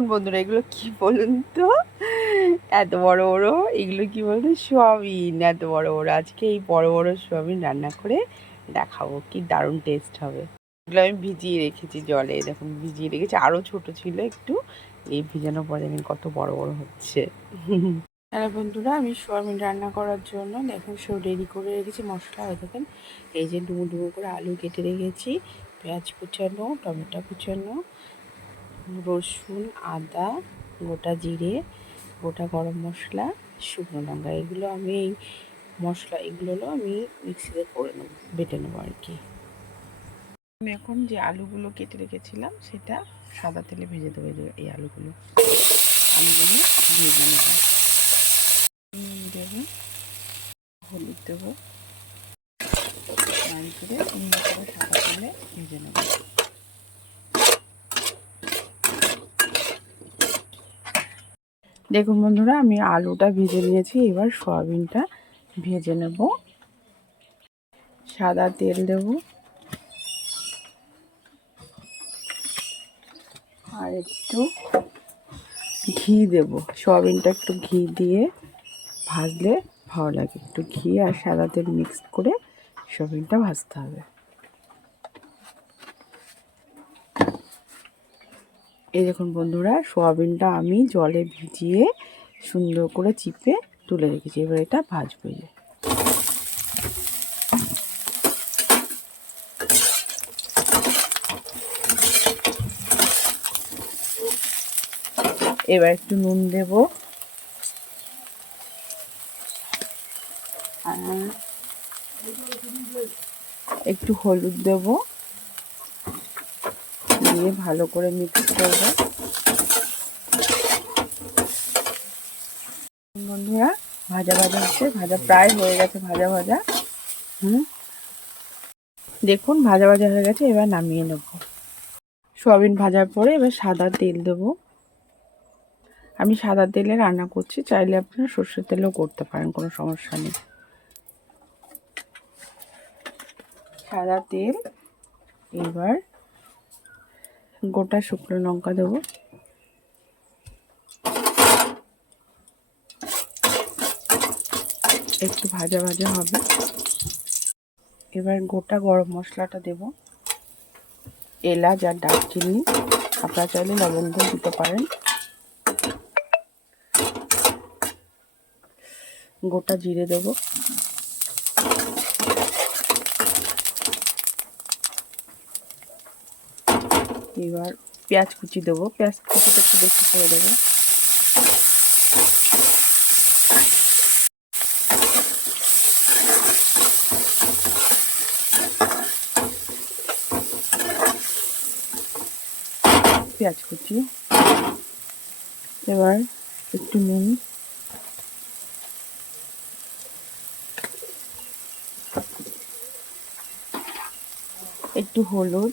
দেখুন বন্ধুরা, এগুলো কি বলুন তো, এত বড় বড় এগুলো কি বলুন, সোয়াবিন। এত বড় বড় আজকে এই বড় বড় সোয়াবিন রান্না করে দেখাবো, কি দারুণ টেস্ট হবে। এগুলো আমি ভিজিয়ে রেখেছি জলে, দেখুন ভিজিয়ে রেখেছি, আরও ছোট ছিল একটু, এই ভিজানোর পরে দেখেন কত বড় বড় হচ্ছে। হ্যালো বন্ধুরা, আমি সোয়াবিন রান্না করার জন্য দেখুন সব রেডি করে রেখেছি মশলা। হয়ে দেখেন এই যে ডুমো ডুমো করে আলু কেটে রেখেছি, পেঁয়াজ কুচানো, টমেটো কুচানো, রসুন, আদা, গোটা জিরে, গোটা গরম মশলা, শুকনো লঙ্কা, এগুলো আমি এই মশলা এগুলো আমি মিক্সিতে করে নেব, বেটে নেবো আর কি। আমি এখন যে আলুগুলো কেটে রেখেছিলাম সেটা সাদা তেলে ভেজে দেবো। এই আলুগুলো ভেজে নেব। দেবো, হলুদ দেবো, নাড়ি করে সুন্দর করে সাদা তেলে ভেজে নেব। দেখুন বন্ধুরা, আমি আলুটা ভেজে নিয়েছি, এবার সয়াবিনটা ভেজে নেব। সাদা তেল দেব আর একটু ঘি দেব। সয়াবিনটা একটু ঘি দিয়ে ভাজলে ভালো লাগে, একটু ঘি আর সাদা তেল মিক্স করে সয়াবিনটা ভাজতে হবে। এই দেখুন বন্ধুরা, সয়াবিনটা আমি জলে ভিজিয়ে সুন্দর করে চিপে তুলে রেখেছি, এবার এটা ভাজবো। এবার একটু নুন দেব, একটু হলুদ দেব, দিয়ে ভালো করে মিক্স করব। বন্ধুরা, ভাজা ভাজা হচ্ছে, ভাজা প্রায় হয়ে গেছে, ভাজা ভাজা। দেখুন ভাজা ভাজা হয়ে গেছে, এবার নামিয়ে নেব। সয়াবিন ভাজার পরে এবার সাদা তেল দেব। আমি সাদা তেলে রান্না করছি, চাইলে আপনারা সর্ষের তেলেও করতে পারেন, কোনো সমস্যা নেই। সাদা তেল, এবার গোটা শুকনো লঙ্কা দেব, একটু ভাজা ভাজা হবে। এবার গোটা গরম মশলাটা দেব, এলাচ আর দারচিনি, আপনারা চাইলে লবঙ্গ দিতে পারেন। গোটা জিরে দেব, এবার পেঁয়াজ কুচি দেবো, পেঁয়াজ কুচিটা একটু বেশি করে দেবো। পেঁয়াজ কুচি, এবার একটু নুন, একটু হলুদ,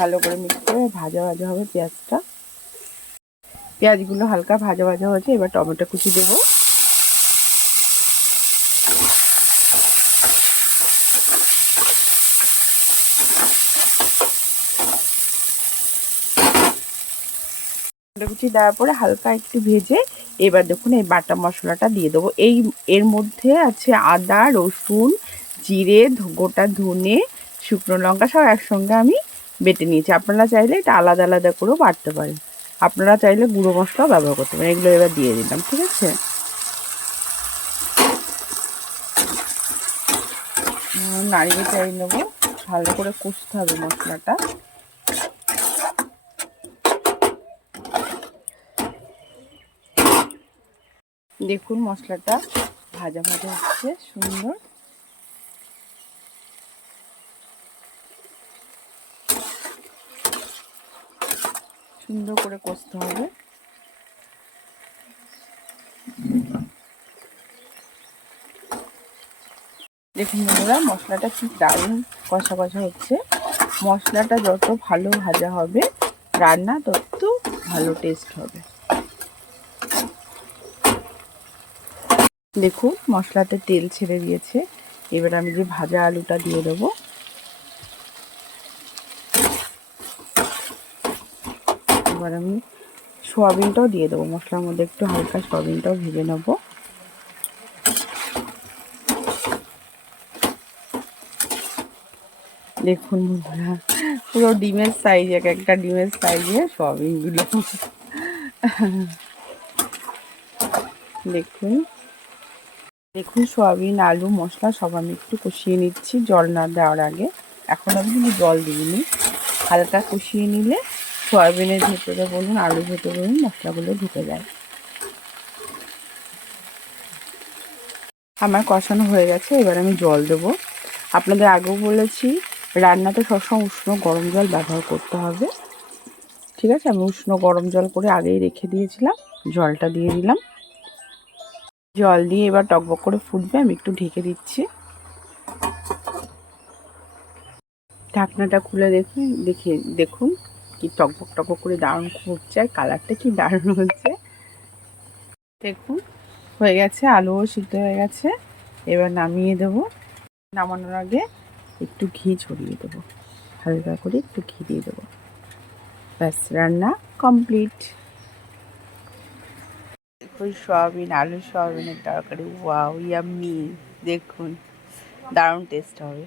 ভালো করে মিক্স করে ভাজা ভাজা হবে পেঁয়াজটা। পেঁয়াজগুলো হালকা ভাজা ভাজা হয়েছে, এবার টমেটো কুচি দেবো। টমেটো কুচি দেওয়ার পরে হালকা একটু ভেজে এবার দেখুন এই বাটা মশলাটা দিয়ে দেবো। এর মধ্যে আছে আদা, রসুন, জিরে, গোটা ধনে, শুকনো লঙ্কা সব একসঙ্গে আমি বেটে নিয়েছি। আপনারা চাইলে এটা আলাদা আলাদা করেও বাটতে পারেন, আপনারা চাইলে গুঁড়ো মশলাও ব্যবহার করতে পারেন। এগুলো এবার দিয়ে দিলাম, ঠিক আছে। নাড়িয়ে চাড়িয়ে নেবো, ভালো করে কষতে হবে মশলাটা। দেখুন মশলাটা ভাজা ভাজা হচ্ছে, সুন্দর। সুন্দর করে কষতে হবে। দেখুন বন্ধুরা, মশলাটা ঠিক দারুণ কষা কষা হচ্ছে। মশলাটা যত ভালো ভাজা হবে রান্না তত ভালো টেস্ট হবে। দেখুন মশলাতে তেল ছেড়ে দিয়েছে, এবার আমি যে ভাজা আলুটা দিয়ে দেবো। এবার আমি সোয়াবিনটাও দিয়ে দেবো মশলার মধ্যে, একটু হালকা সোয়াবিনটাও ভেজে নেবো। দেখুন বন্ধুরা, পুরো ডিমের সাইজ, এক একটা ডিমের সাইজে সোয়াবিনগুলো। দেখুন দেখুন সোয়াবিন, আলু, মশলা সব আমি একটু কষিয়ে নিচ্ছি জল না দেওয়ার আগে। এখন আমি কিন্তু জল দিইনি, হালকা কষিয়ে নিলে সোয়াবিনের ভেতরে বলুন, আলুর ভেতরে বলুন, মশলাগুলো ঢুকে যায়। আমার কষানো হয়ে গেছে, এবার আমি জল দেবো। আপনাদের আগেও বলেছি রান্নাতে সবসময় উষ্ণ গরম জল ব্যবহার করতে হবে, ঠিক আছে? আমি উষ্ণ গরম জল করে আগেই রেখে দিয়েছিলাম, জলটা দিয়ে দিলাম। জল দিয়ে এবার টকবক করে ফুটবে, আমি একটু ঢেকে দিচ্ছি। ঢাকনাটা খুলে দেখুন কি টকবক টকবক করে দারুণ ফুটছে, আর কালারটা কি দারুণ হচ্ছে। দেখুন হয়ে গেছে, আলুও সিদ্ধ হয়ে গেছে। এবার নামিয়ে দেবো। নামানোর আগে একটু ঘি ছড়িয়ে দেবো, হালকা করে একটু ঘি দিয়ে দেবো। ব্যাস, রান্না কমপ্লিট। দেখুন সয়াবিন, আলু সয়াবিনের তরকারি, ওয়াও ইয়াম্মি। দেখুন দারুণ টেস্ট হবে।